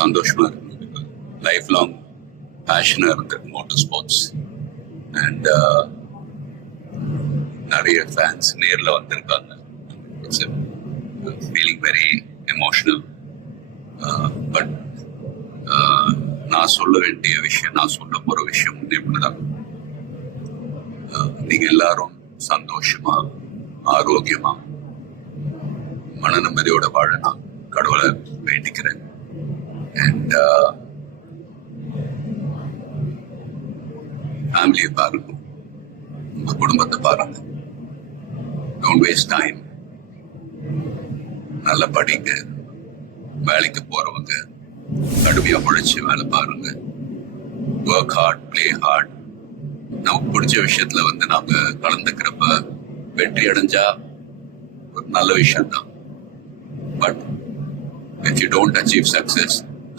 சந்தோஷமா இருக்கு. Life long பேஷனா இருந்தது மோட்டார் ஸ்போர்ட்ஸ். அண்ட் நிறைய ஃபேன்ஸ் நேரில் வந்திருக்காங்க. It's feeling very emotional. But நான் சொல்ல வேண்டிய விஷயம், நான் சொல்ல போற விஷயம் இப்படிதான். நீங்க எல்லாரும் சந்தோஷமா, ஆரோக்கியமா, மன நிம்மதியோட வாழ நான் கடவுளை வேண்டிக்கிறேன். அண்ட் ஃபேமிலியை பாருங்க, உங்க குடும்பத்தை பாருங்க. Don't waste time. நல்லா படிங்க. வேலைக்கு போறவங்க கடுமையா உழைச்சு வேலை பாருங்க. Work hard, play hard. நமக்கு பிடிச்ச விஷயத்துல நாம கலந்துக்கிறப்ப வெற்றி அடைஞ்சா ஒரு நல்ல விஷயம் தான். But if you don't achieve success,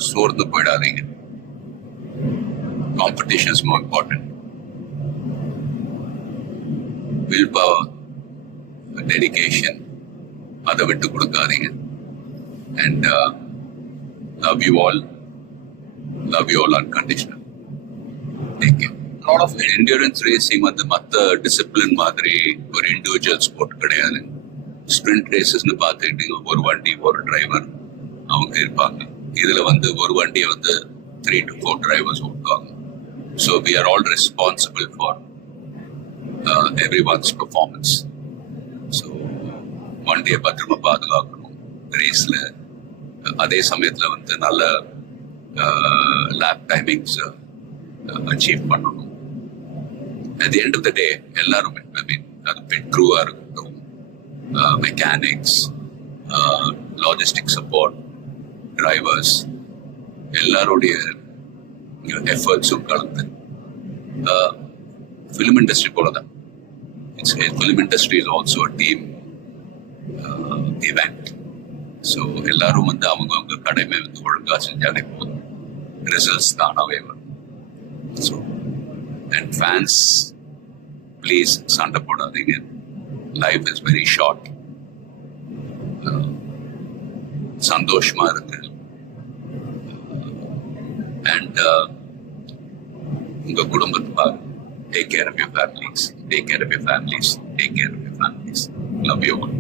சோர்ந்து போயிடாதீங்க. Competition is more important. Will power, dedication, அதை விட்டு கொடுக்காதீங்க. And love you all unconditional. Take care. lot of endurance racing மற்ற டிசிப்ளின் மாதிரி ஒரு இண்டிவிஜுவல் ஸ்போர்ட் கிடையாது. ஸ்பிரிண்ட் ரேசஸ்னு பார்த்துக்கிட்டீங்க, ஒரு வண்டி ஒரு டிரைவர் அவங்க இருப்பாங்க. இதுல ஒரு வண்டியை 3 to 4 டிரைவர்ஸ் ஓட்டுவாங்க. So we are all responsible for everyone's performance. So வண்டியை பத்திரமா பாதுகாக்கணும் ரேஸ்ல. அதே சமயத்துல நல்ல லேப் டைமிங்ஸ் அச்சீவ் பண்ணணும். At the end of the day, எல்லாரும் அது பிட் க்ரூவா இருக்கட்டும், மெக்கானிக்ஸ், லாஜிஸ்டிக் சப்போர்ட், டிரைவர்ஸ், எல்லாருடைய எஃபர்ட்ஸும் கலந்து ஃபிலிம் இண்டஸ்ட்ரி போலதான். Film industry is also a team event. So எல்லாரும் அவங்க கடமை ஒழுங்கா செஞ்சாலே போதும், ரிசல்ட்ஸ் தானாவே வரும். ஸோ and fans, please சண்டை போடாதீங்க. Life is very short. சந்தோஷமா இருக்கு. And உங்க குடும்பத்தை பாருங்க. Take care of your families. Take care of your families. Take care of your families. Love you all.